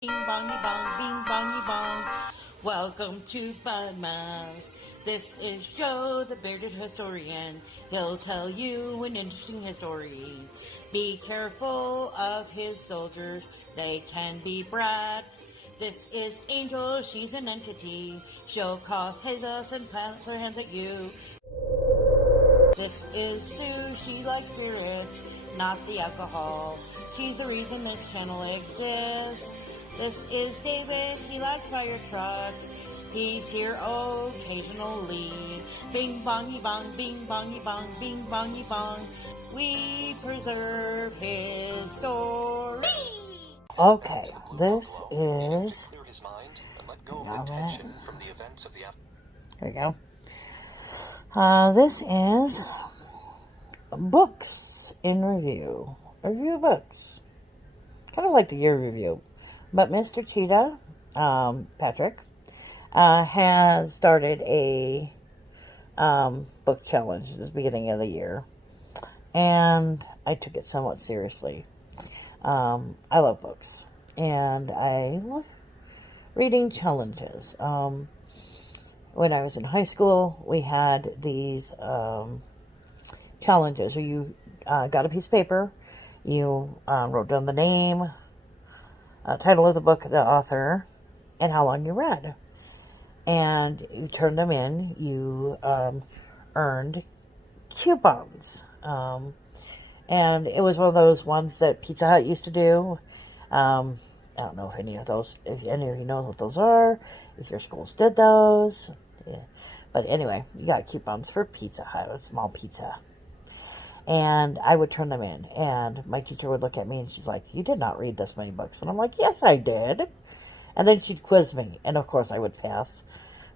Bing bongy bong, bing bongy bong. Welcome to Budmouse. This is Joe, the bearded historian. He'll tell you an interesting history. Be careful of his soldiers, they can be brats. This is Angel, she's an entity. She'll cause chaos and plant her hands at you. This is Sue, she likes spirits, not the alcohol. She's the reason this channel exists. This is David, he likes fire trucks. He's here occasionally. Bing bongy bong, bing bongy bong, bing bongy bong. We preserve his story. Okay, this is... Clear his mind and let go of the tension from the events of the There you go. This is books in review. Review books. Kind of like the year review. But Mr. Cheetah, Patrick, has started a book challenge at the beginning of the year. And I took it somewhat seriously. I love books. And I love reading challenges. When I was in high school, we had these challenges where you got a piece of paper, you wrote down the name, title of the book, the author, and how long you read. And you turned them in, you earned coupons. And it was one of those ones that Pizza Hut used to do. I don't know if any of you know what those are, if your schools did those. Yeah. But anyway, you got coupons for Pizza Hut, a small pizza. And I would turn them in, and my teacher would look at me, and she's like, "You did not read this many books." And I'm like, "Yes, I did." And then she'd quiz me, and of course I would pass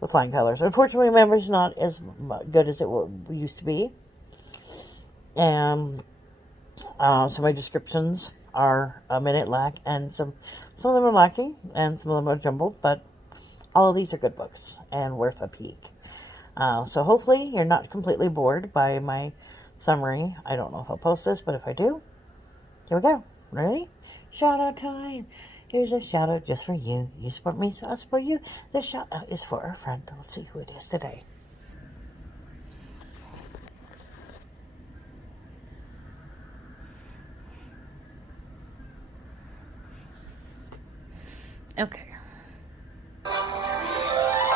with flying colors. Unfortunately, my memory's not as good as it used to be. And so my descriptions are a minute lack, and some of them are lacking, and some of them are jumbled, but all of these are good books and worth a peek. So hopefully you're not completely bored by my summary. I don't know if I'll post this, but if I do, here we go. Ready? Shout out time. Here's a shout out just for you. You support me, so I support you. This shout out is for our friend. Let's see who it is today. Okay.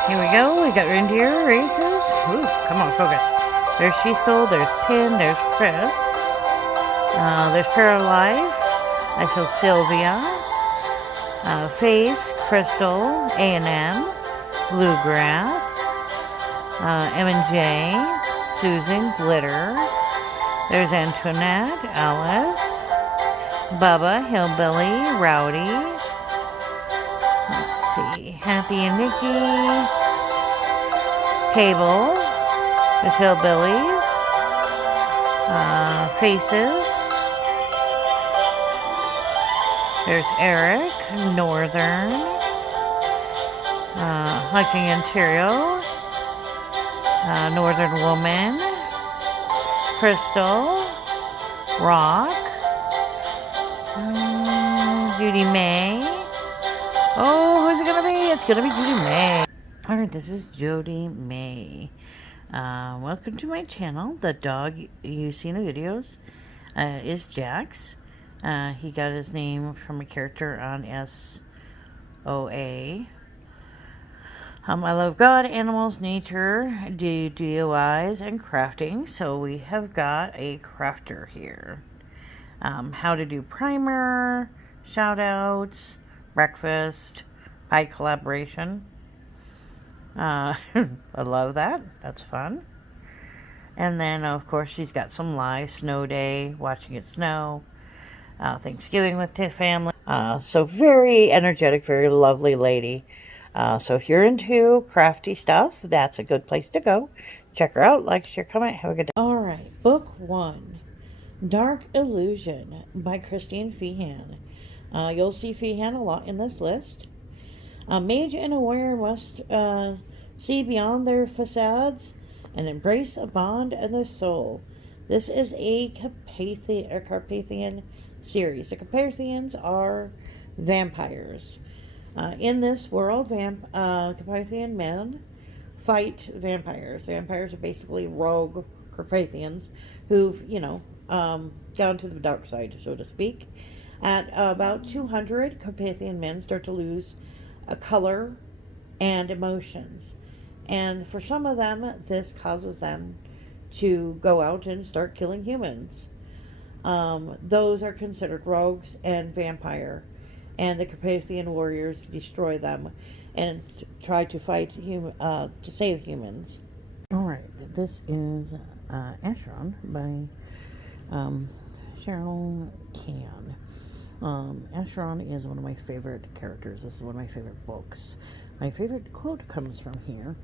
Here we go. We got reindeer races. Ooh, come on, focus. There's Sheasel, there's Pin, there's Chris. There's Paralife. I feel Sylvia. Face, Crystal, A&M, Bluegrass, M&J, Susan, Glitter. There's Antoinette, Alice, Bubba, Hillbilly, Rowdy. Let's see, Happy and Nikki, Cable, there's Hillbillies, Faces, there's Eric, Northern, Hiking Ontario, Northern Woman, Crystal, Rock, Judy May. Oh, who's it going to be? It's going to be Judy May. Alright, this is Jody May. Welcome to my channel. The dog you see in the videos is Jax. He got his name from a character on SOA. I love God, animals, nature, DIYs, and crafting. So we have got a crafter here. How to do primer, shout outs, breakfast, pie collaboration. I love that. That's fun. And then, of course, she's got some live snow day, watching it snow, Thanksgiving with the family. So very energetic, very lovely lady. So if you're into crafty stuff, that's a good place to go. Check her out. Like, share, comment. Have a good day. All right. Book 1, Dark Illusion by Christine Feehan. You'll see Feehan a lot in this list. A mage and a warrior must see beyond their facades and embrace a bond of the soul. This is a Carpathian series. The Carpathians are vampires. In this world, Carpathian men fight vampires. Vampires are basically rogue Carpathians who've, gone to the dark side, so to speak. At about 200, Carpathian men start to lose color and emotions. And for some of them, this causes them to go out and start killing humans. Those are considered rogues and vampire. And the Carpathian warriors destroy them and try to fight to save humans. Alright, this is Acheron by Cheryl Can. Acheron is one of my favorite characters. This is one of my favorite books. My favorite quote comes from here.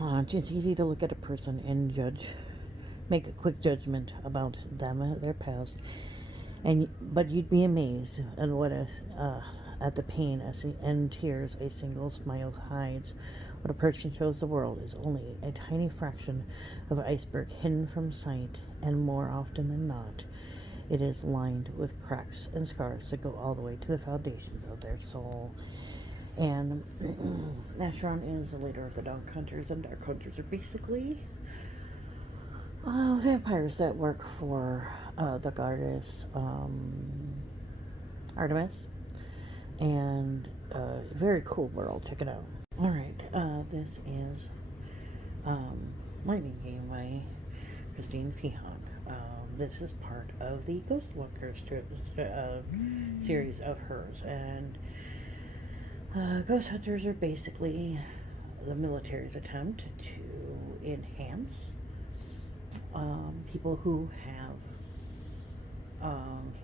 It's easy to look at a person and make a quick judgment about them, their past, but you'd be amazed at the pain and tears a single smile hides. What a person shows the world is only a tiny fraction of an iceberg hidden from sight, and more often than not, it is lined with cracks and scars that go all the way to the foundations of their soul. And Acheron is the leader of the Dark Hunters, and Dark Hunters are basically vampires that work for the goddess Artemis. And very cool world. Check it out. Alright, this is Lightning Game by Christine Feehan. This is part of the Ghostwalkers series of hers, and Ghost Hunters are basically the military's attempt to enhance people who have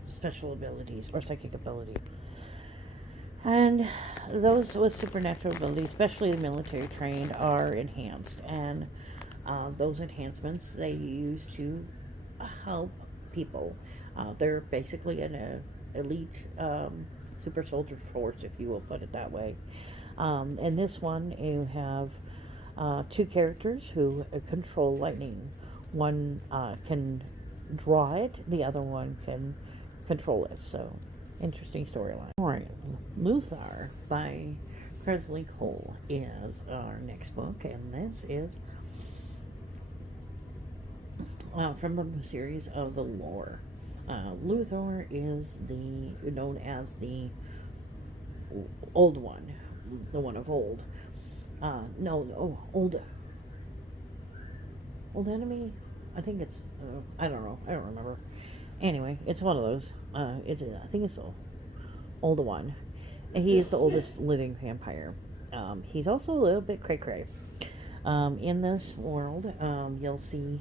special abilities or psychic ability. And those with supernatural abilities, especially the military trained, are enhanced. And those enhancements they use to help people. They're basically an elite super soldier force, if you will put it that way. In this one, you have two characters who control lightning. One can draw it, the other one can control it. So, interesting storyline. Alright, Luthor by Kresley Cole is our next book, and this is from the series of the Lore. Luthor is known as the old one, the one of old. Old enemy. I think it's. I don't know. I don't remember. Anyway, it's one of those. I think it's the older one. And he is the oldest living vampire. He's also a little bit cray-cray. In this world, you'll see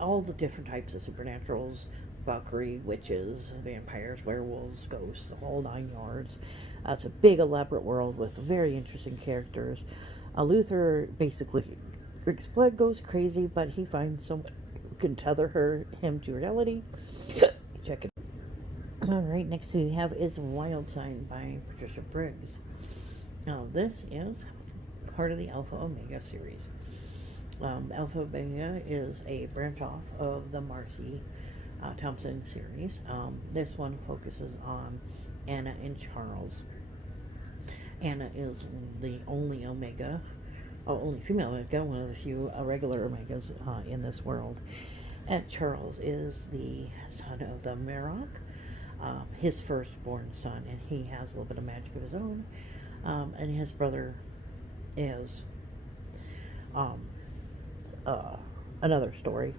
all the different types of supernaturals: Valkyrie, witches, vampires, werewolves, ghosts, the whole 9 yards. It's a big, elaborate world with very interesting characters. Luthor basically, Rick's blood goes crazy, but he finds someone who can tether him to reality. Check it. Alright, next we have is Wild Sign by Patricia Briggs. Now, this is part of the Alpha Omega series. Alpha Omega is a branch off of the Marcy Thompson series. This one focuses on Anna and Charles. Anna is the only Omega, only female Omega, one of the few regular Omegas in this world. And Charles is the son of the Marok, his firstborn son, and he has a little bit of magic of his own. And his brother is another story.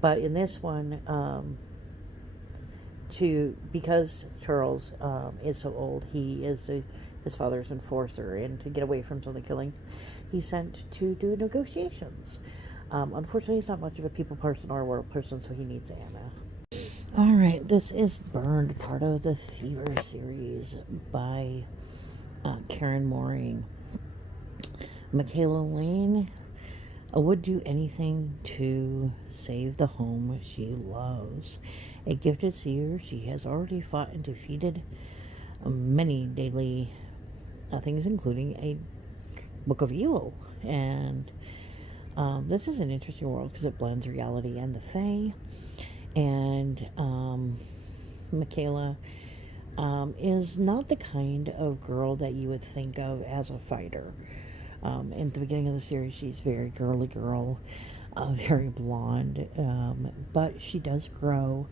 But in this one, because Charles is so old, he is his father's enforcer, and to get away from some of the killing, he's sent to do negotiations. Unfortunately, he's not much of a people person or a world person, so he needs Anna. Alright, this is Burned, part of the Fever series by Karen Moring. Michaela Lane would do anything to save the home she loves. A gifted seer, she has already fought and defeated many daily things, including a book of evil. And this is an interesting world because it blends reality and the Fae. And Michaela is not the kind of girl that you would think of as a fighter. In the beginning of the series, she's very girly girl, very blonde, but she does grow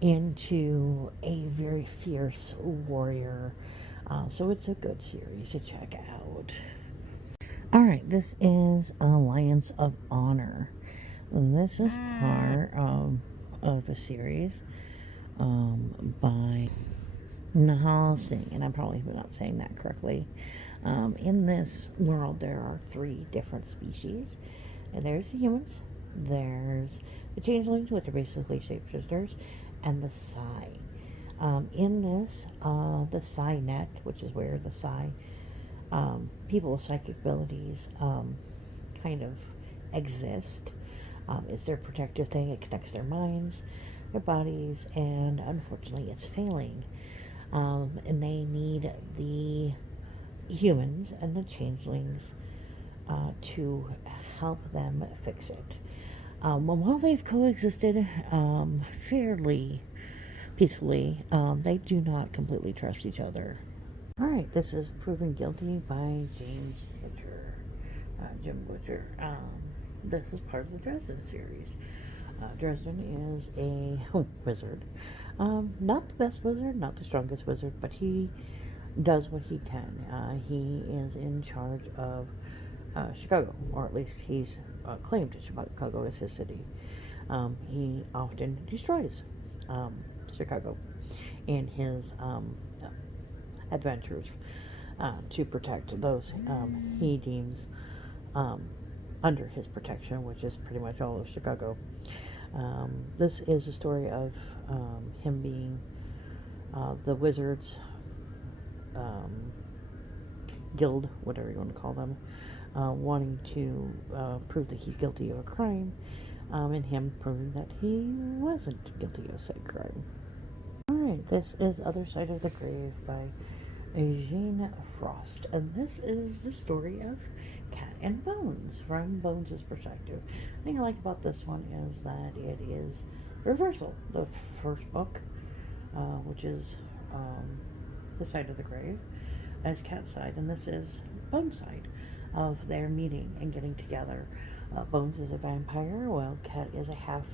into a very fierce warrior. So it's a good series to check out. Alright, this is Alliance of Honor. This is part of the series by Nihal Singh, and I'm probably not saying that correctly. In this world, there are 3 different species. And there's the humans, there's the changelings, which are basically shapeshifters, and the Psi. In this, the Psi net, which is where the Psi people with psychic abilities kind of exist. It's their protective thing. It connects their minds, their bodies, and unfortunately it's failing. And they need the humans and the changelings to help them fix it. While they've coexisted fairly peacefully, they do not completely trust each other. Alright, this is Proven Guilty by James Butcher. Jim Butcher. This is part of the Dresden series. Dresden is a wizard. Not the best wizard, not the strongest wizard, but he does what he can. He is in charge of Chicago, or at least he's claimed Chicago as his city. He often destroys Chicago in his adventures to protect those he deems under his protection, which is pretty much all of Chicago. This is a story of him being the wizards guild, whatever you want to call them, wanting to prove that he's guilty of a crime, and him proving that he wasn't guilty of said crime. Alright, this is Other Side of the Grave by Jean Frost, and this is the story of Cat and Bones from Bones' perspective. The thing I like about this one is that it is reversal. The first book, which is The Side of the Grave, as Cat's side, and this is Bones' side of their meeting and getting together. Bones is a vampire, while Cat is a half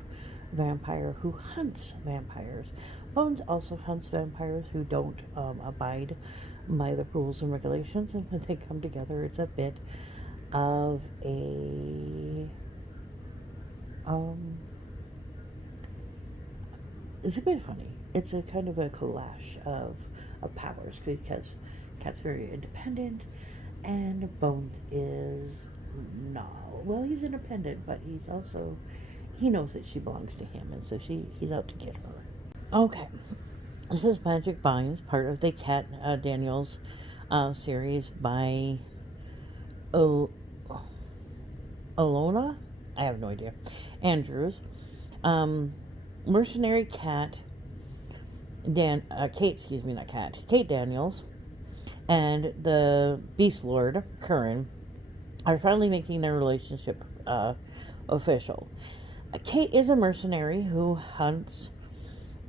vampire who hunts vampires. Bones also hunts vampires who don't abide by the rules and regulations, and when they come together, it's a bit of a it's a bit funny. It's a kind of a clash of powers, because Cat's very independent and Bones is not. Well, he's independent, but he knows that she belongs to him, and so he's out to get her. Okay, this is Magic Binds, part of the Cat Daniels series by Alona? I have no idea. Andrews. Mercenary Cat, Kate Daniels, and the Beast Lord, Curran, are finally making their relationship official. Kate is a mercenary who hunts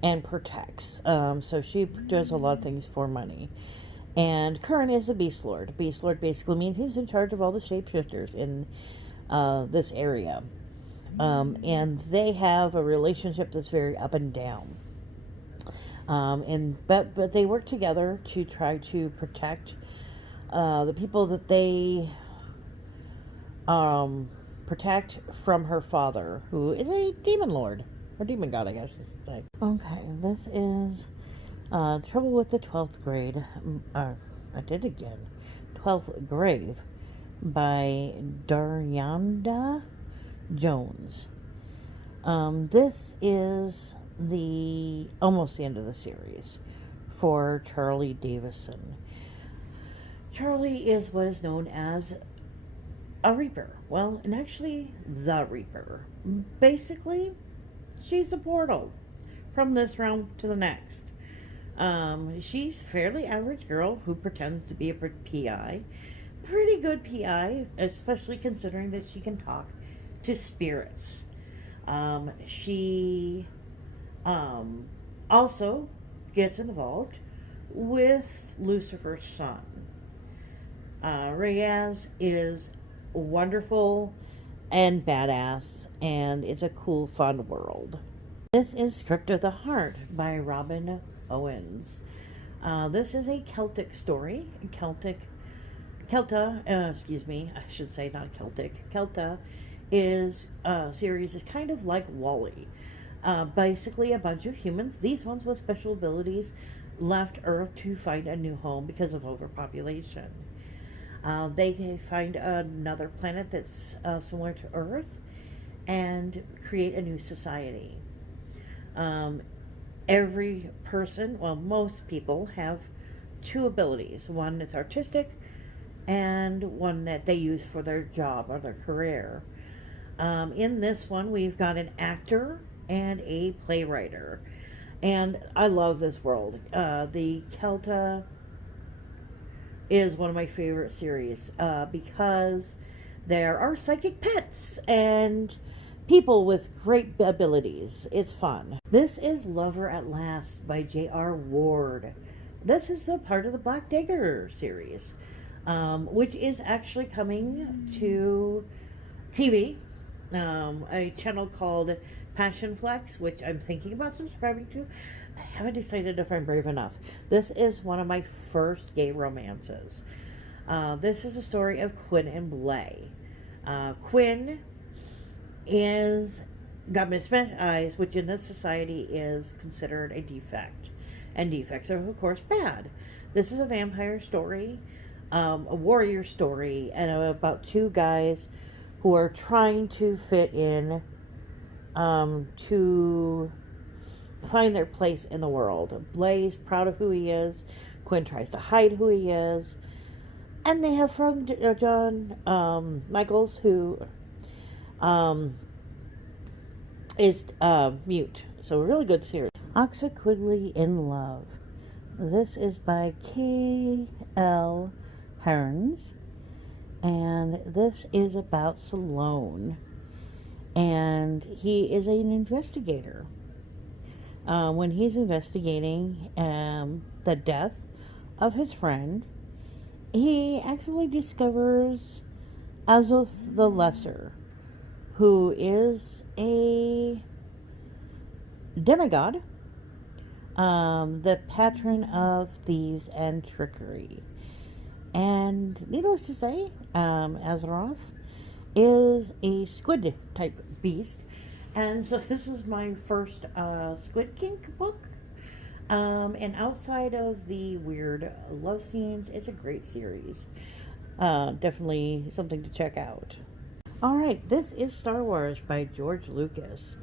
and protects, so she does a lot of things for money. And Curran is a Beast Lord. Beast Lord basically means he's in charge of all the shapeshifters in this area. And they have a relationship that's very up and down. But they work together to try to protect the people that they protect from her father, who is a demon lord, or demon god, I guess I should say. Okay, this is Trouble with the 12th Grade. I did again. 12th Grave by Daryanda Jones. This is almost the end of the series for Charlie Davison. Charlie is what is known as a Reaper. Well, and actually the Reaper. Basically, she's a portal from this realm to the next. She's a fairly average girl who pretends to be a PI. Pretty good PI, especially considering that she can talk to spirits. She also gets involved with Lucifer's son. Reyes is wonderful and badass, and it's a cool, fun world. This is Script of the Heart by Robin Owens. This is a Celtic story. Celta, I should say not Celtic. Celta series is kind of like Wall-E. Basically a bunch of humans, these ones with special abilities, left Earth to find a new home because of overpopulation. They find another planet that's similar to Earth and create a new society. Every person, well, most people have two abilities. One that's artistic and one that they use for their job or their career. In this one, we've got an actor and a playwright. And I love this world. The Celta is one of my favorite series because there are psychic pets and people with great abilities. It's fun. This is Lover at Last by J.R. Ward. This is a part of the Black Dagger series, which is actually coming to TV. A channel called Passion Flex, which I'm thinking about subscribing to. I haven't decided if I'm brave enough. This is one of my first gay romances. This is a story of Quinn and Blay. Quinn got mismatched eyes, which in this society is considered a defect. And defects are, of course, bad. This is a vampire story, a warrior story, and about two guys who are trying to fit in to find their place in the world. Blay's proud of who he is. Quinn tries to hide who he is. And they have friend John Michaels, who is mute. So a really good series. Oxyquiddly in Love. This is by K.L. Hearns. And this is about Salone. And he is an investigator. When he's investigating the death of his friend, he actually discovers Azoth the Lesser, who is a demigod, the patron of thieves and trickery. And needless to say, Azeroth is a squid type beast. And so this is my first Squid Kink book. And outside of the weird love scenes, it's a great series. Definitely something to check out. Alright, this is Star Wars by George Lucas.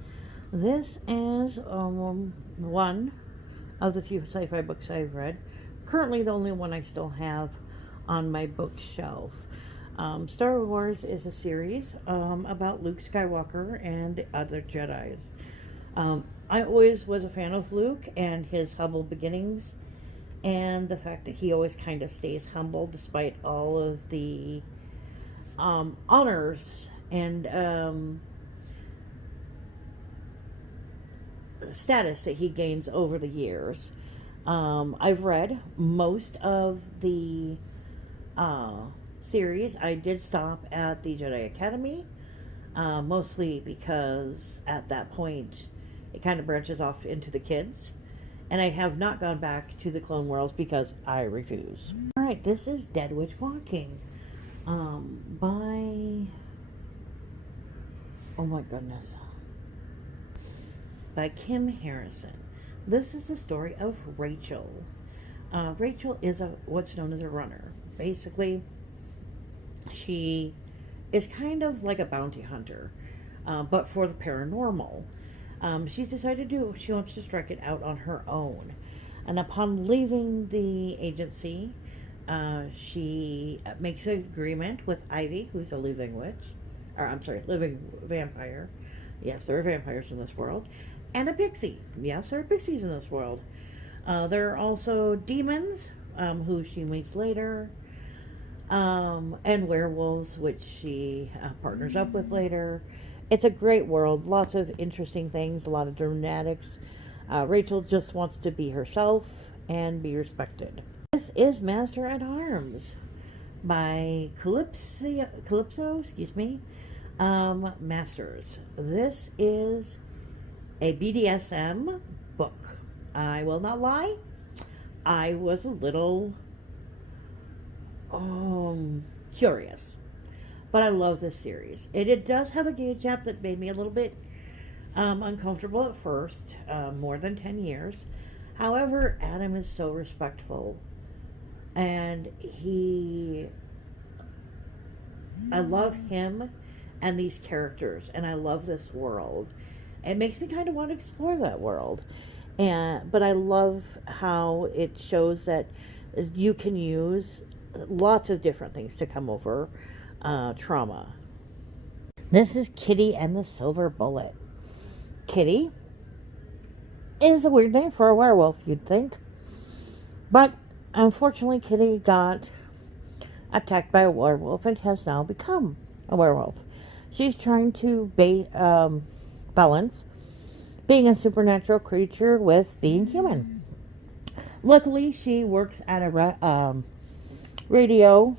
This is one of the few sci-fi books I've read. Currently the only one I still have on my bookshelf. Star Wars is a series about Luke Skywalker and other Jedis. I always was a fan of Luke and his humble beginnings, and the fact that he always kind of stays humble despite all of the honors and status that he gains over the years. I've read most of the series. I did stop at the Jedi Academy, mostly because at that point it kind of branches off into the kids, and I have not gone back to the Clone Wars because I refuse. Alright, this is Dead Witch Walking by, oh my goodness, by Kim Harrison. This is the story of Rachel. Rachel is what's known as a runner. Basically, she is kind of like a bounty hunter, but for the paranormal. She's decided she wants to strike it out on her own. And upon leaving the agency, she makes an agreement with Ivy, who's a living living vampire. Yes, there are vampires in this world. And a pixie. Yes, there are pixies in this world. There are also demons, who she meets later. And werewolves, which she partners up with later. It's a great world, lots of interesting things, a lot of dramatics. Rachel just wants to be herself and be respected. This is Master at Arms by Calypso, Masters. This is a BDSM book. I will not lie, I was a little curious, but I love this series. It does have a gay chap that made me a little bit uncomfortable at first, more than 10 years. However, Adam is so respectful, and I love him and these characters, and I love this world. It makes me kind of want to explore that world. But I love how it shows that you can use lots of different things to come over trauma. This is Kitty and the Silver Bullet. Kitty is a weird name for a werewolf, you'd think. But unfortunately, Kitty got attacked by a werewolf and has now become a werewolf. She's trying to balance being a supernatural creature with being human. Luckily, she works at a radio,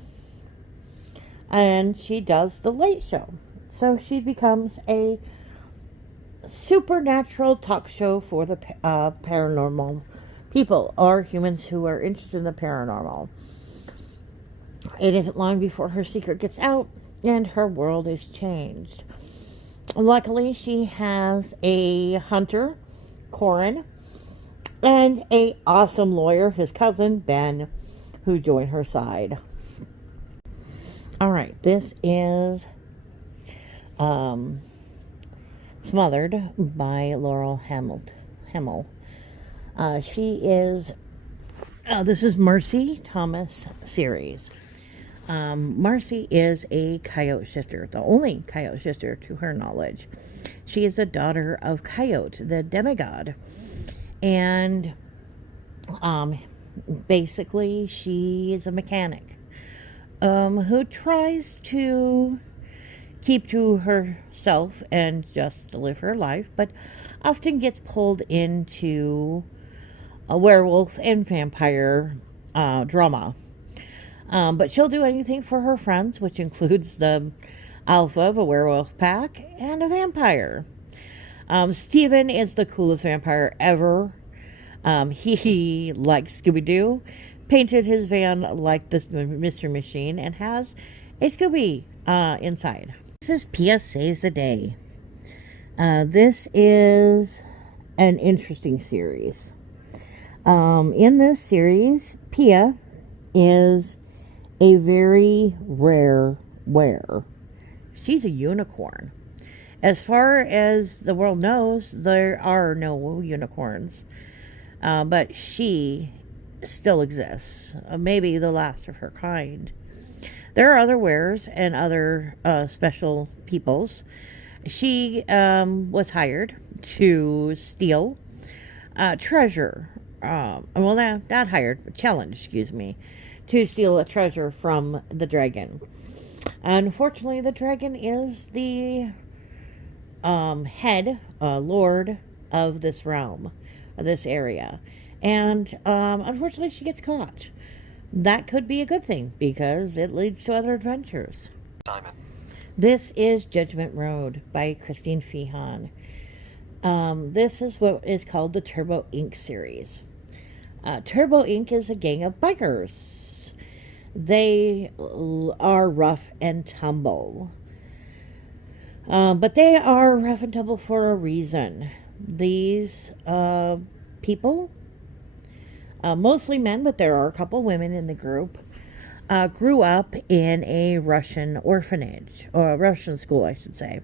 and she does the late show. So she becomes a supernatural talk show for the paranormal people, or humans who are interested in the paranormal. It isn't long before her secret gets out and her world is changed. Luckily, she has a hunter, Corin, and an awesome lawyer, his cousin, Ben, who join her side. Alright, this is Smothered by Laurel Hamill. This is Marcy Thomas series. Marcy is a coyote sister, the only coyote sister to her knowledge. She is the daughter of Coyote, the demigod. And basically she is a mechanic who tries to keep to herself and just live her life, but often gets pulled into a werewolf and vampire drama. But she'll do anything for her friends, which includes the alpha of a werewolf pack and a vampire. Steven is the coolest vampire ever. He likes Scooby-Doo, painted his van like this Mystery Machine, and has a Scooby inside. This is Pia Saves the Day. This is an interesting series. In this series, Pia is a very rare were. She's a unicorn. As far as the world knows, there are no unicorns. But she still exists. Maybe the last of her kind. There are other wares and other special peoples. She was hired to steal treasure. Not hired, but challenged, to steal a treasure from the dragon. Unfortunately, the dragon is the head lord of this realm, of this area. And unfortunately, she gets caught. That could be a good thing, because it leads to other adventures. Simon. This is Judgment Road by Christine Feehan. This is what is called the Turbo Inc. series. Turbo Inc. is a gang of bikers. They are rough and tumble. But they are rough and tumble for a reason. These people, mostly men, but there are a couple women in the group, grew up in a Russian orphanage, or a Russian school, I should say.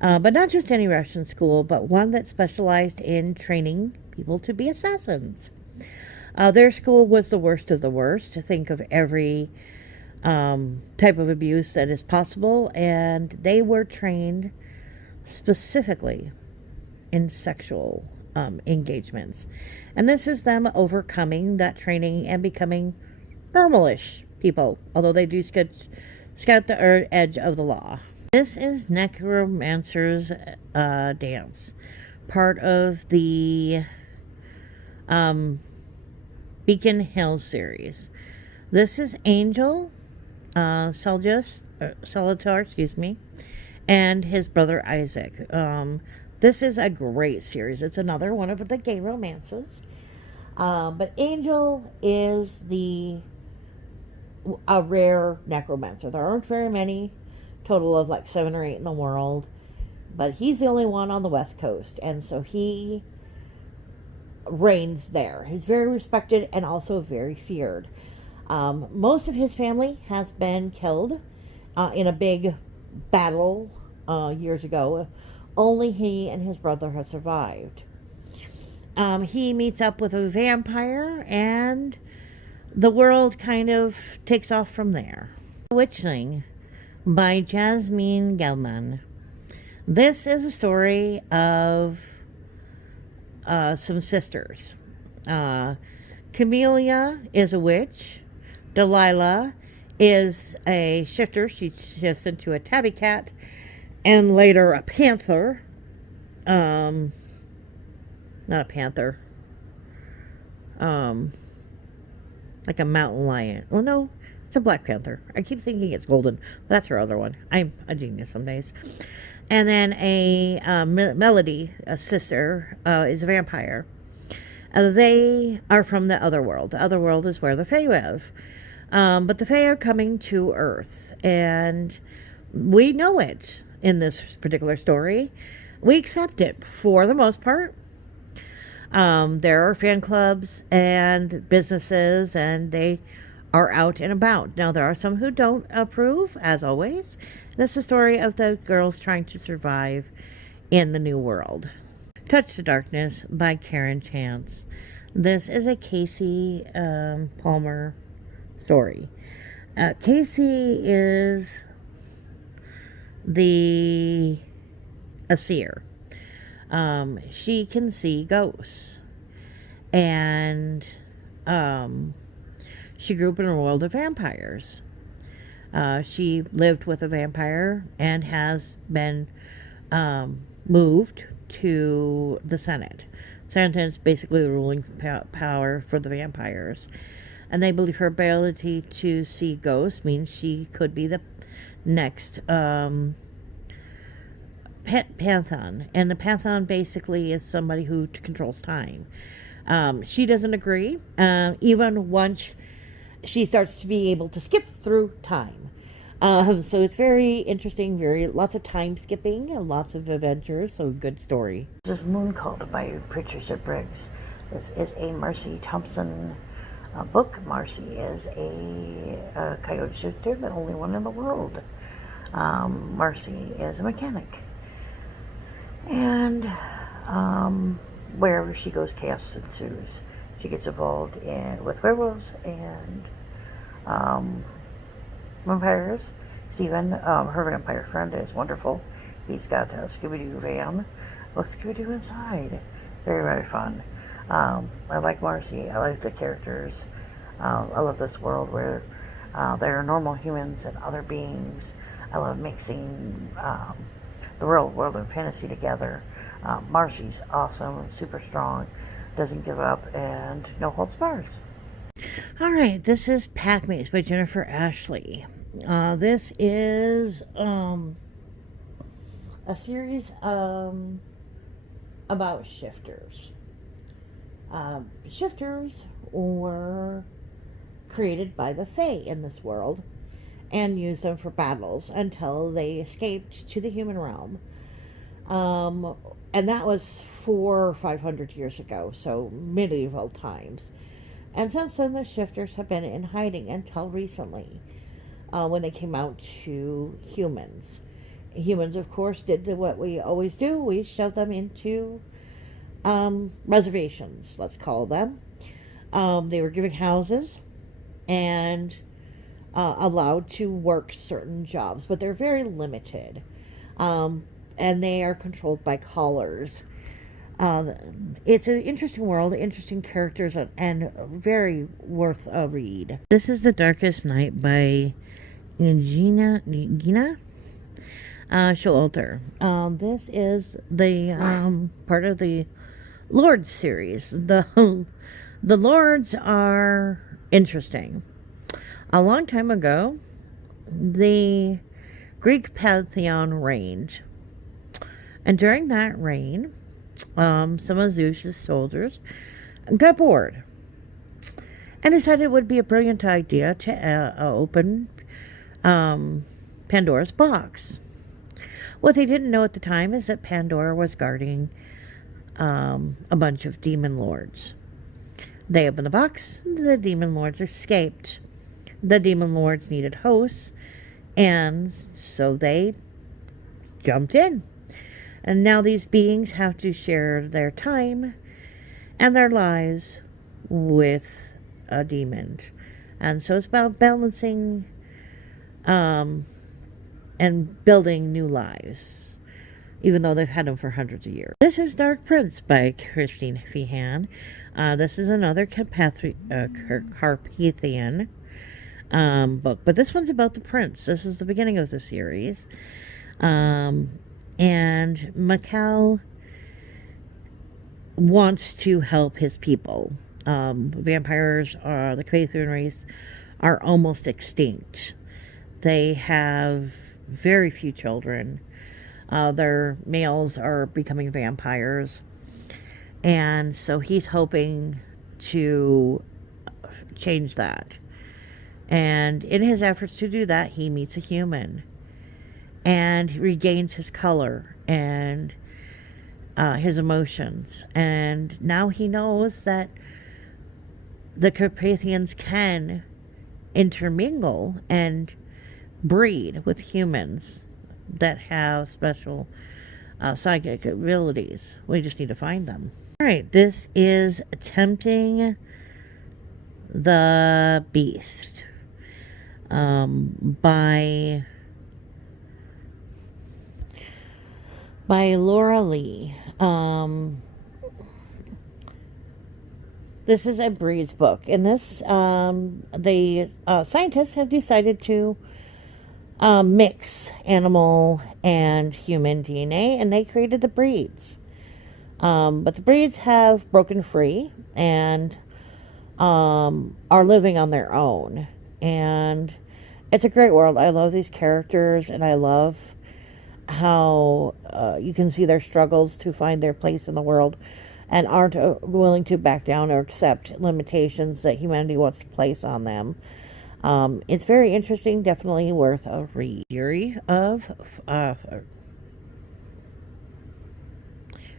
But not just any Russian school, but one that specialized in training people to be assassins. Their school was the worst of the worst. To think of every type of abuse that is possible, and they were trained specifically in sexual engagements. And this is them overcoming that training and becoming normalish people, although they do scout the edge of the law. This is Necromancer's Dance, part of the Beacon Hill series. This is Angel Solitar, excuse me, and his brother Isaac. This is a great series. It's another one of the gay romances. But Angel is a rare necromancer. There aren't very many, total of like 7 or 8 in the world, but he's the only one on the West Coast, and so he reigns there. He's very respected and also very feared. Most of his family has been killed in a big battle years ago. Only he and his brother have survived. He meets up with a vampire, and the world kind of takes off from there. Witchling by Jasmine Gelman. This is a story of some sisters. Camellia is a witch. Delilah is a shifter. She shifts into a tabby cat and later a panther. Not a panther. Like a mountain lion. Oh no, it's a black panther. I keep thinking it's golden, but that's her other one. I'm a genius some days. And then Melody, a sister, is a vampire. They are from the other world. The other world is where the Fae live. But the Fae are coming to Earth, and we know it in this particular story. We accept it for the most part. There are fan clubs and businesses, and they are out and about. Now, there are some who don't approve, as always. This is a story of the girls trying to survive in the new world. Touch to Darkness by Karen Chance. This is a Casey Palmer story. Casey is a seer. She can see ghosts, and she grew up in a world of vampires. She lived with a vampire and has been moved to the Senate. Senate is basically the ruling power for the vampires, and they believe her ability to see ghosts means she could be the next Pantheon. And the Pantheon basically is somebody who controls time. She doesn't agree, even once she starts to be able to skip through time. So it's very interesting, lots of time skipping and lots of adventures, so good story. This is Moon Called by Patricia Briggs. This is a Marcy Thompson book. Marcy is a coyote shifter, the only one in the world. Marcy is a mechanic. And wherever she goes, chaos ensues. She gets involved with werewolves and vampires. Steven, her vampire friend, is wonderful. He's got a Scooby-Doo van with Scooby-Doo inside. Very, very fun. I like Marcy. I like the characters. I love this world where there are normal humans and other beings. I love mixing the real world and fantasy together. Marcy's awesome, super strong, doesn't give up, and no holds bars. Alright, this is Pack Mates by Jennifer Ashley. This is a series about shifters. Shifters were created by the Fae in this world and used them for battles until they escaped to the human realm. And that was 400 or 500 years ago, so medieval times. And since then, the shifters have been in hiding until recently, when they came out to humans. Humans, of course, did what we always do. We shoved them into reservations, let's call them. They were given houses and allowed to work certain jobs, but they're very limited. And they are controlled by callers. It's an interesting world, interesting characters, and very worth a read. This is The Darkest Night by Gina Showalter. This is the part of the Lord series. The The lords are interesting. A long time ago, the Greek pantheon reigned. And during that reign, some of Zeus's soldiers got bored and decided it would be a brilliant idea to open Pandora's box. What they didn't know at the time is that Pandora was guarding a bunch of demon lords. They opened the box, the demon lords escaped. The demon lords needed hosts, and so they jumped in. And now these beings have to share their time and their lives with a demon. And so it's about balancing and building new lives, even though they've had them for hundreds of years. This is Dark Prince by Christine Feehan. This is another Carpathian book, but this one's about the prince. This is the beginning of the series. And Macau wants to help his people. Vampires, the Carpathian race, are almost extinct. They have very few children. Their males are becoming vampires. And so he's hoping to change that. And in his efforts to do that, he meets a human. And he regains his color and his emotions. And now he knows that the Carpathians can intermingle and breed with humans that have special psychic abilities. We just need to find them. Alright, this is Tempting the Beast by Laura Lee. This is a breeds book. In this, the scientists have decided to mix animal and human DNA, and they created the breeds. But the breeds have broken free and are living on their own. And it's a great world. I love these characters, and I love how you can see their struggles to find their place in the world and aren't willing to back down or accept limitations that humanity wants to place on them. It's very interesting, definitely worth a read.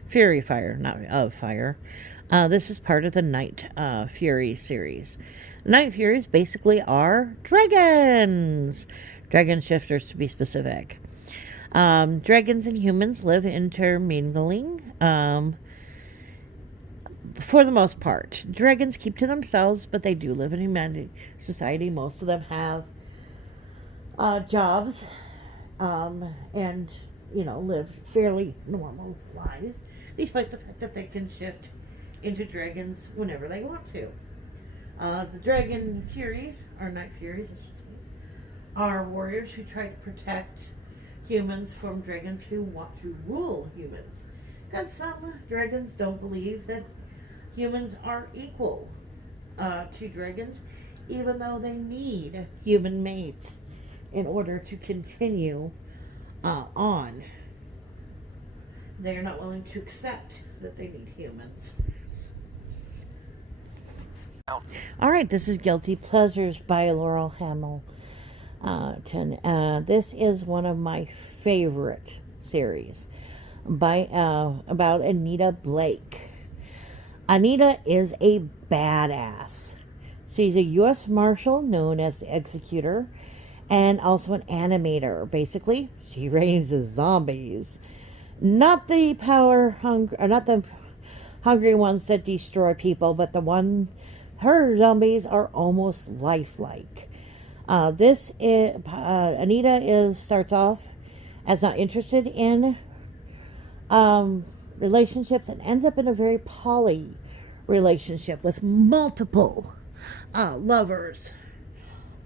Fury Fire, not of Fire. This is part of the Night Fury series. Night Furies basically are dragons! Dragon shifters, to be specific. Dragons and humans live intermingling. For the most part. Dragons keep to themselves, but they do live in humanity society. Most of them have jobs and, live fairly normal lives, despite the fact that they can shift into dragons whenever they want to. The Dragon Furies, or Night Furies, I should say, are warriors who try to protect humans from dragons who want to rule humans. Because some dragons don't believe that humans are equal to dragons, even though they need human mates in order to continue on. They are not willing to accept that they need humans. Alright, this is Guilty Pleasures by Laurel Hamilton. This is one of my favorite series about Anita Blake. Anita is a badass. She's a U.S. Marshal known as the Executor and also an animator. Basically, she raises zombies. Not the hungry ones that destroy people, but her zombies are almost lifelike. Anita starts off as not interested in relationships and ends up in a very poly relationship with multiple lovers.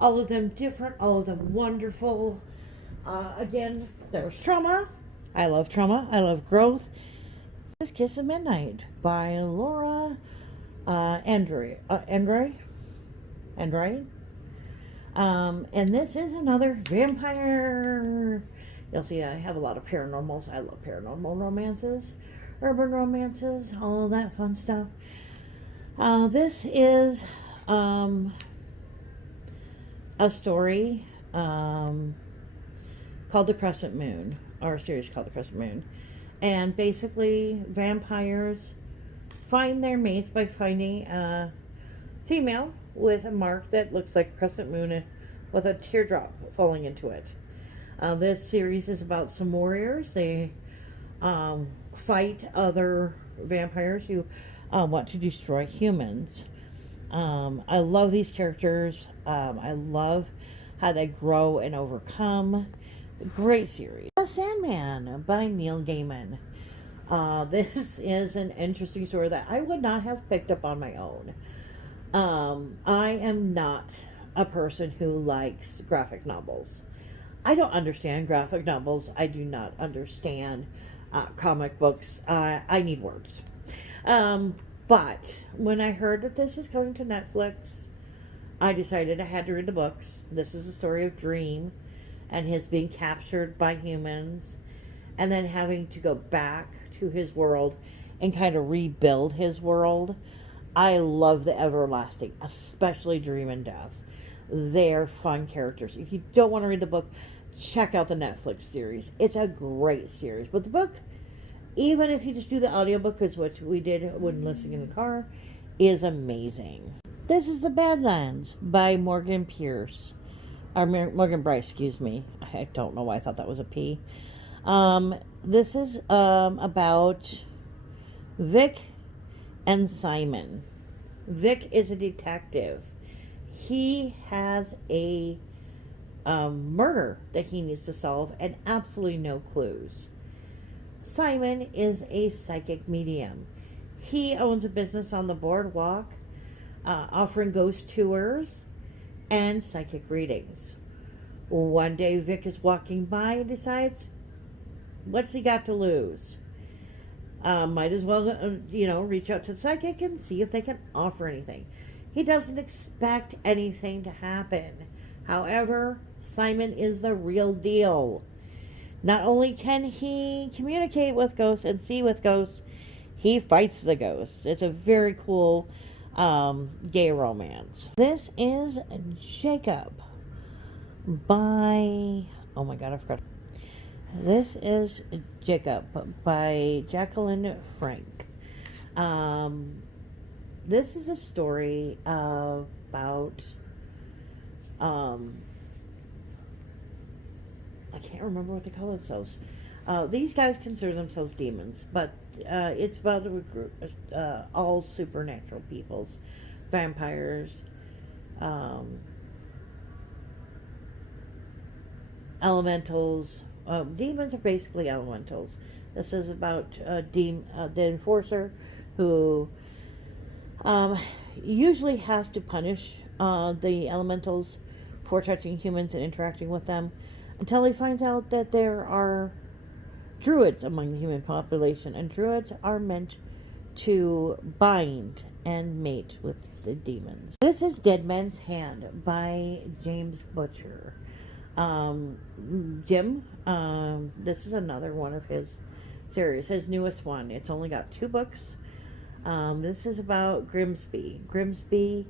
All of them different, all of them wonderful. Again, there's trauma. I love trauma. I love growth. This is Kiss of Midnight by Laura Android. And this is another vampire. You'll see I have a lot of paranormals. I love paranormal romances, urban romances, all of that fun stuff. This is a story called The Crescent Moon, or a series called The Crescent Moon. And basically, vampires find their mates by finding a female with a mark that looks like a crescent moon with a teardrop falling into it. This series is about some warriors. They fight other vampires who want to destroy humans. I love these characters. I love how they grow and overcome. Great series. The Sandman by Neil Gaiman. This is an interesting story that I would not have picked up on my own. I am not a person who likes graphic novels. I don't understand graphic novels. I do not understand comic books. I need words. But when I heard that this was coming to Netflix, I decided I had to read the books. This is a story of Dream and his being captured by humans and then having to go back to his world and kind of rebuild his world. I love the Everlasting, especially Dream and Death. They're fun characters. If you don't want to read the book, check out the Netflix series. It's a great series. But the book, even if you just do the audiobook, because what we did when listening in the car, is amazing. This is The Badlands by Morgan Pierce. Or Morgan Bryce, excuse me. I don't know why I thought that was a P. This is about Vic and Simon. Vic is a detective. He has a murder that he needs to solve and absolutely no clues. Simon is a psychic medium. He owns a business on the boardwalk offering ghost tours and psychic readings. One day Vic is walking by and decides, what's he got to lose? Might as well, reach out to the psychic and see if they can offer anything. He doesn't expect anything to happen. However, Simon is the real deal. Not only can he communicate with ghosts and see with ghosts, he fights the ghosts. It's a very cool gay romance. This is Jacob by... Oh my god, I forgot. This is Jacob by Jacqueline Frank. This is a story about... I can't remember what they call themselves. These guys consider themselves demons, but it's about a group, all supernatural peoples, vampires, elementals. Demons are basically elementals. This is about the enforcer who usually has to punish the elementals for touching humans and interacting with them, until he finds out that there are druids among the human population, and druids are meant to bind and mate with the demons. This is Dead Man's Hand by James Butcher. Jim, this is another one of his series, his newest one. It's only got 2 books. This is about Grimsby. Grimsby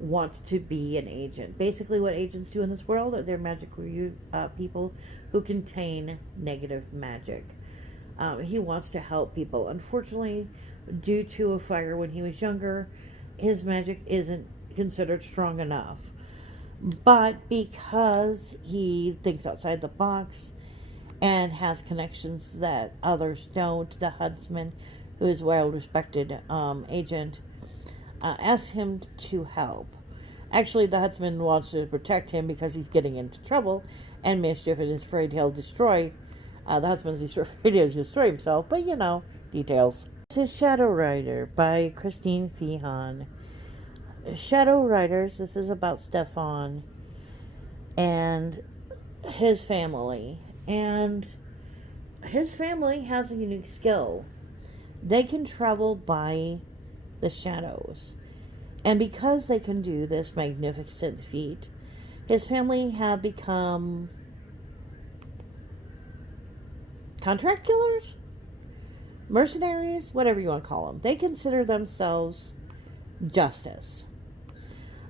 wants to be an agent. Basically what agents do in this world are they're magic people who contain negative magic. He wants to help people. Unfortunately, due to a fire when he was younger, his magic isn't considered strong enough. But because he thinks outside the box and has connections that others don't, the Huntsman, who is a well-respected agent, asks him to help. Actually, the Huntsman wants to protect him because he's getting into trouble and mischief and is afraid he'll destroy. The Huntsman's afraid he'll destroy himself, but details. This is Shadow Rider by Christine Feehan. Shadow Riders, this is about Stefan and his family. And his family has a unique skill. They can travel by the shadows. And because they can do this magnificent feat, his family have become contract killers? Mercenaries? Whatever you want to call them. They consider themselves justice.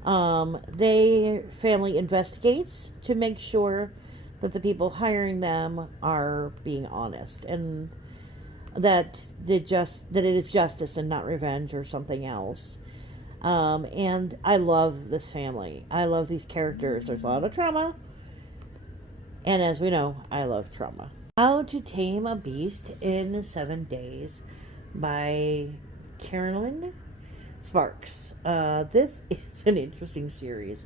They family investigates to make sure that the people hiring them are being honest and that it is justice and not revenge or something else. And I love this family. I love these characters. There's a lot of trauma, and as we know, I love trauma. How to Tame a Beast in 7 Days by Carolyn Sparks. This is an interesting series.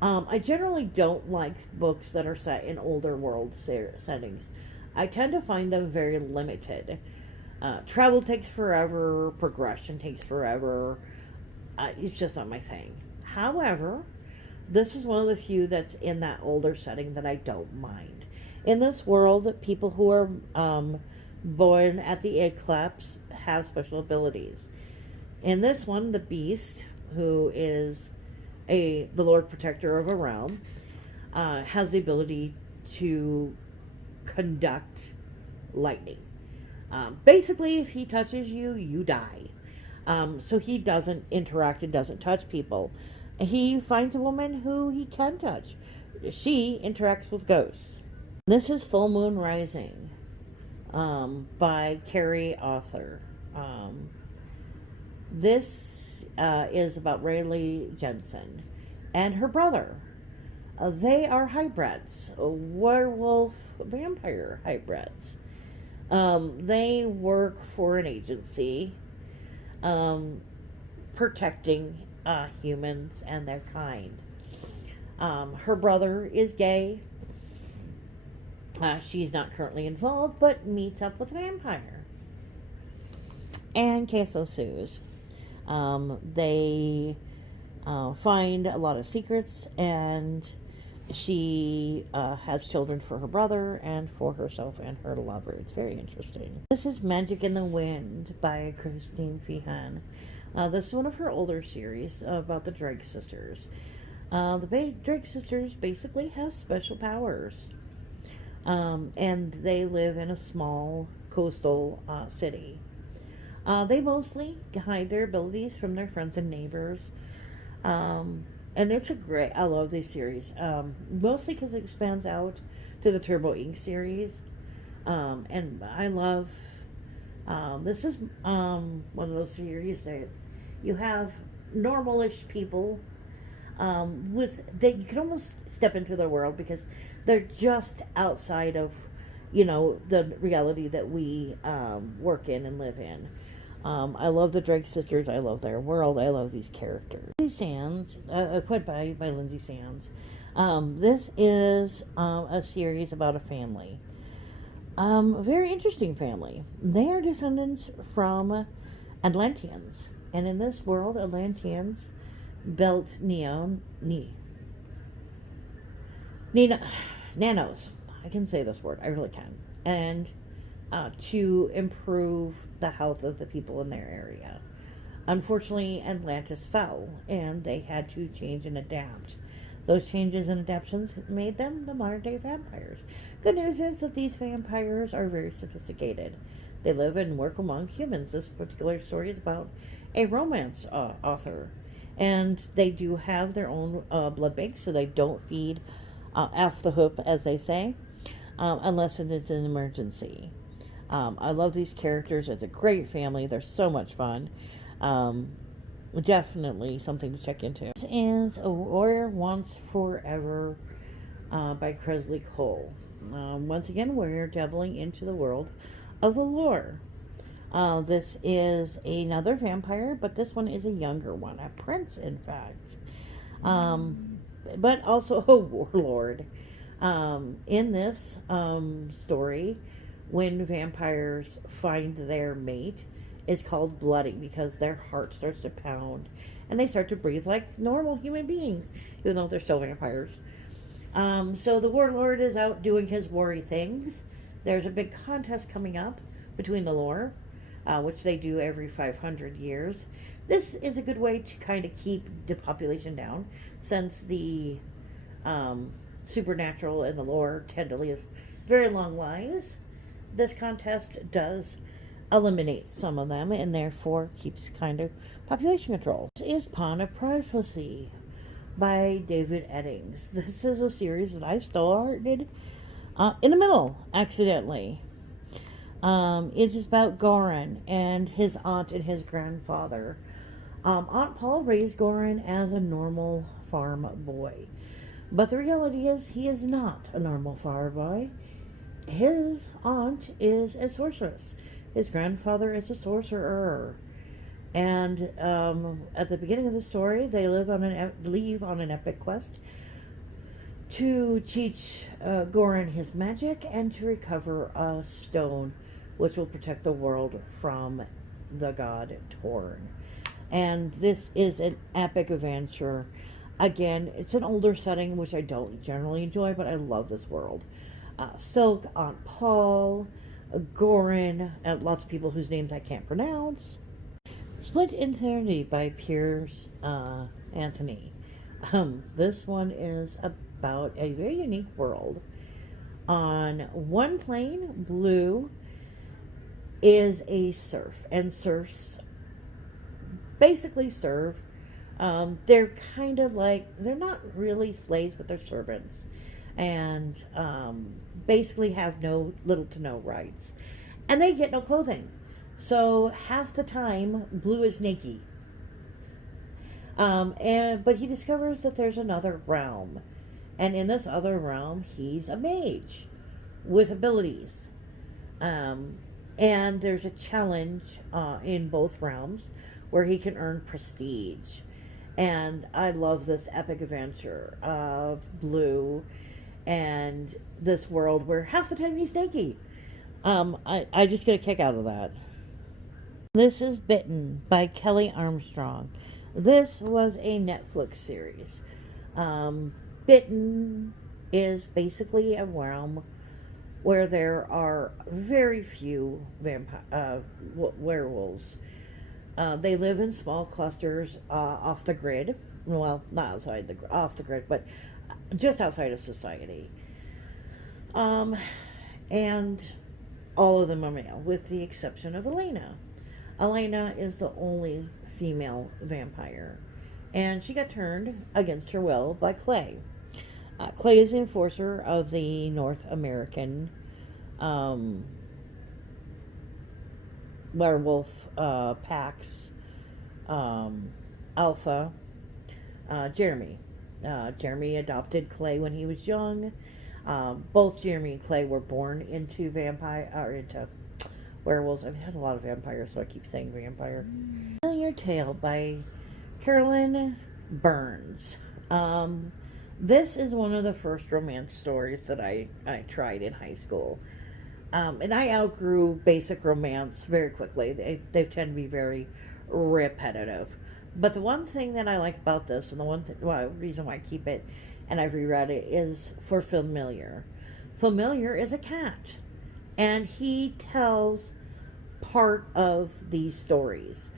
I generally don't like books that are set in older world settings. I tend to find them very limited. Travel takes forever, progression takes forever. It's just not my thing. However, this is one of the few that's in that older setting that I don't mind. In this world, people who are born at the eclipse have special abilities. In this one, the Beast, who is the Lord Protector of a realm, has the ability to conduct lightning. Basically, if he touches you, you die. So he doesn't interact and doesn't touch people. He finds a woman who he can touch. She interacts with ghosts. This is Full Moon Rising by Carrie Arthur. This is about Rayleigh Jensen and her brother. They are hybrids, werewolf vampire hybrids. They work for an agency protecting humans and their kind. Her brother is gay. She's not currently involved, but meets up with a vampire. And queso ensues. They find a lot of secrets, and she has children for her brother and for herself and her lover. It's very interesting. This is Magic in the Wind by Christine Feehan. This is one of her older series about the Drake sisters. The Drake sisters basically have special powers. And they live in a small coastal city. They mostly hide their abilities from their friends and neighbors. And it's I love these series. Mostly because it expands out to the Turbo Ink series. And I love, this is one of those series that you have normalish people that you can almost step into their world because they're just outside of, the reality that we work in and live in. I love the Drake sisters. I love their world. I love these characters. Lindsay Sands, quote by Lindsay Sands. This is a series about a family. A very interesting family. They are descendants from Atlanteans. And in this world, Atlanteans built nanos. I can say this word. I really can. And to improve the health of the people in their area. Unfortunately, Atlantis fell, and they had to change and adapt. Those changes and adaptations made them the modern-day vampires. Good news is that these vampires are very sophisticated. They live and work among humans. This particular story is about a romance author. And they do have their own blood banks, so they don't feed off the hook, as they say, unless it is an emergency. I love these characters. It's a great family. They're so much fun. Definitely something to check into. This is A Warrior Wants Forever by Kresley Cole. Once again, we're dabbling into the world of the lore. This is another vampire, but this one is a younger one, a prince, in fact. But also a warlord. In this story, when vampires find their mate, it's called blooding because their heart starts to pound and they start to breathe like normal human beings, even though they're still vampires. So the warlord is out doing his warry things. There's a big contest coming up between the lore, which they do every 500 years. this is a good way to kind of keep the population down, since the supernatural and the lore tend to live very long lives. This contest does eliminate some of them and therefore keeps kind of population control. This is Pawn of Prophecy by David Eddings. This is a series that I started in the middle, accidentally. It is about Goran and his aunt and his grandfather. Aunt Paul raised Goran as a normal farm boy. But the reality is, he is not a normal farm boy. His aunt is a sorceress. His grandfather is a sorcerer. And at the beginning of the story, they leave on an epic quest to teach Goran his magic and to recover a stone which will protect the world from the god Torn. And this is an epic adventure. Again, it's an older setting, which I don't generally enjoy, but I love this world. Silk, Aunt Paul, Goran, and lots of people whose names I can't pronounce. Split Insanity by Piers Anthony. This one is about a very unique world. On one plane, Blue is a serf, and serfs basically serve. They're kind of like, they're not really slaves, but they're servants, and basically have little to no rights, and they get no clothing. So half the time, Blue is naked. But he discovers that there's another realm, and in this other realm, he's a mage with abilities. And there's a challenge in both realms where he can earn prestige. And I love this epic adventure of Blue and this world where half the time he's naked. I just get a kick out of that. This is Bitten by Kelly Armstrong. This was a Netflix series. Bitten is basically a realm where there are very few werewolves. They live in small clusters off the grid. Well, not off the grid, but just outside of society. And all of them are male, with the exception of Elena. Elena is the only female vampire, and she got turned against her will by Clay. Clay is the enforcer of the North American werewolf packs. Alpha, Jeremy. Jeremy adopted Clay when he was young. Both Jeremy and Clay were born into into werewolves. I've had a lot of vampires, so I keep saying vampire. Familiar Tale by Carolyn Burns. This is one of the first romance stories that I tried in high school. And I outgrew basic romance very quickly. They tend to be very repetitive. But the one thing that I like about this, and the reason why I keep it, and I've reread it, is for Familiar. Familiar is a cat, and he tells part of these stories.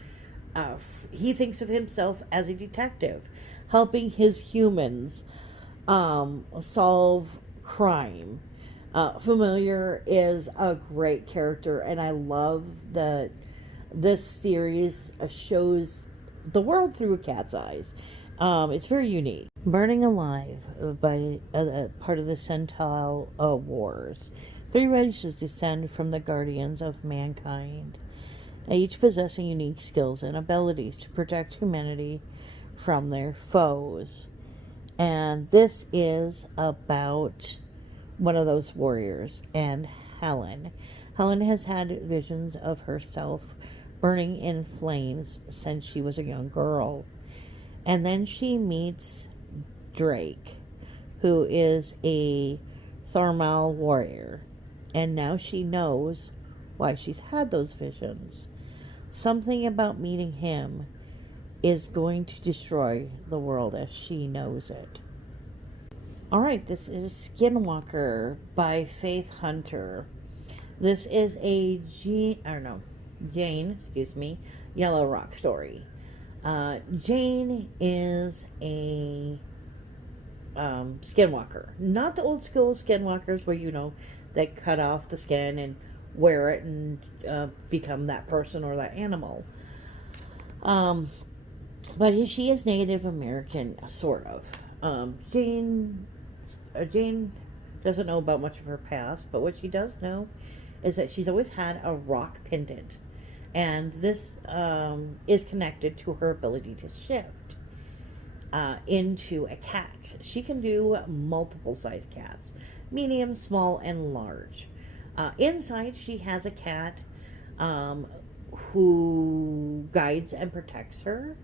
He thinks of himself as a detective, helping his humans solve crime. Familiar is a great character, and I love that this series shows the world through a cat's eyes. It's very unique. Burning Alive by part of the Centaur Wars. 3 races descend from the guardians of mankind, each possessing unique skills and abilities to protect humanity from their foes. And this is about one of those warriors, and Helen. Helen has had visions of herself burning in flames since she was a young girl. And then she meets Drake, who is a Thormal warrior. And now she knows why she's had those visions. Something about meeting him is going to destroy the world as she knows it. Alright, this is Skinwalker by Faith Hunter. This is a Jane, Yellow Rock story. Jane is a skinwalker. Not the old school skinwalkers where, they cut off the skin and wear it and become that person or that animal. But she is Native American, sort of. Jane doesn't know about much of her past, but what she does know is that she's always had a rock pendant. And this is connected to her ability to shift into a cat. She can do multiple size cats, medium, small, and large. Inside, she has a cat who guides and protects her.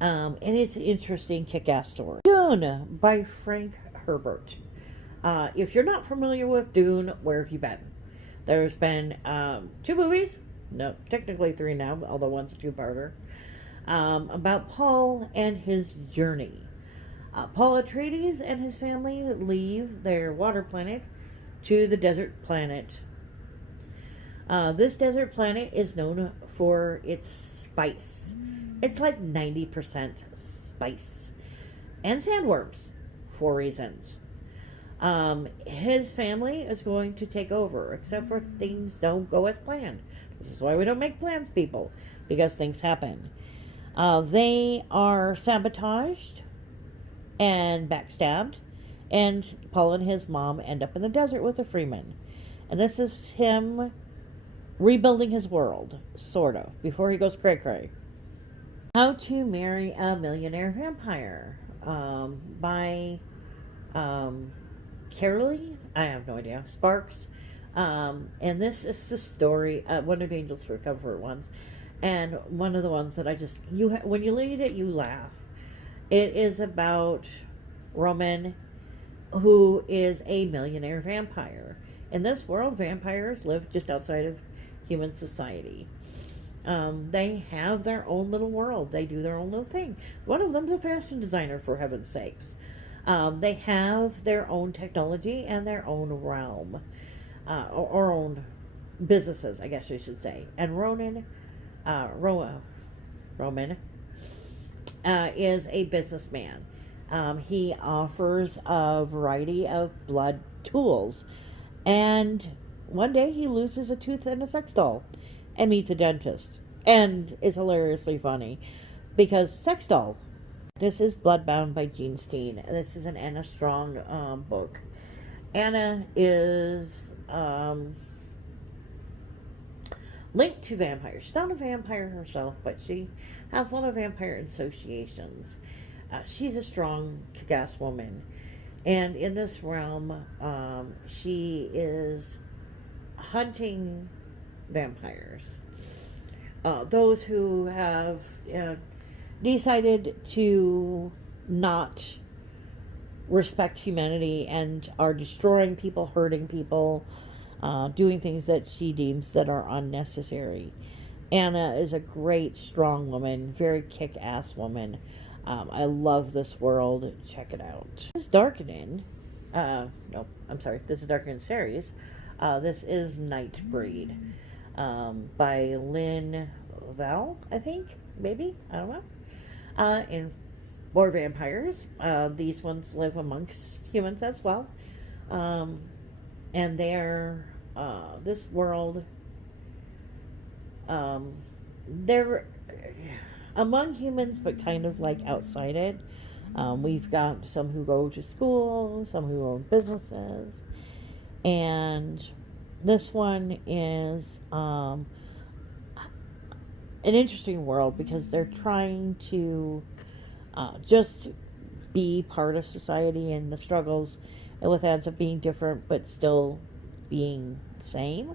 And it's an interesting kick-ass story. Dune by Frank Herbert. If you're not familiar with Dune, where have you been? There's been 2 movies. No, technically 3 now, although one's a 2-parter. About Paul and his journey. Paul Atreides and his family leave their water planet to the desert planet. This desert planet is known for its spice. It's like 90% spice. And sandworms, for reasons. His family is going to take over, except for things don't go as planned. This is why we don't make plans, people, because things happen. They are sabotaged and backstabbed, and Paul and his mom end up in the desert with the Freeman. And this is him rebuilding his world, sort of, before he goes cray-cray. How to Marry a Millionaire Vampire by Carolee, I have no idea, Sparks. And this is the story, one of the Angels for Comfort ones, and one of the ones that when you read it, you laugh. It is about Roman, who is a millionaire vampire. In this world, vampires live just outside of human society. They have their own little world. They do their own little thing. One of them's a fashion designer, for heaven's sakes. They have their own technology and their own realm. Or own businesses, I guess you should say. And Roman is a businessman. He offers a variety of blood tools. And one day he loses a tooth and a sex doll and meets a dentist. And is hilariously funny because sex doll. This is Bloodbound by Jean Steen. This is an Anna Strong book. Anna is linked to vampires. She's not a vampire herself, but she has a lot of vampire associations. She's a strong, kick-ass woman. And in this realm, she is hunting vampires. Those who have decided to not respect humanity and are destroying people, hurting people, doing things that she deems that are unnecessary. Anna is a great, strong woman, very kick-ass woman. I love this world. Check it out. This is Darkening. This is Darkening series. This is Nightbreed by Lynn Val, I think. Maybe. I don't know. And more vampires. These ones live amongst humans as well. And they're, this world, they're among humans, but kind of like outside it. We've got some who go to school, some who own businesses. And this one is an interesting world because they're trying to just be part of society and the struggles, and with ends up being different but still being the same.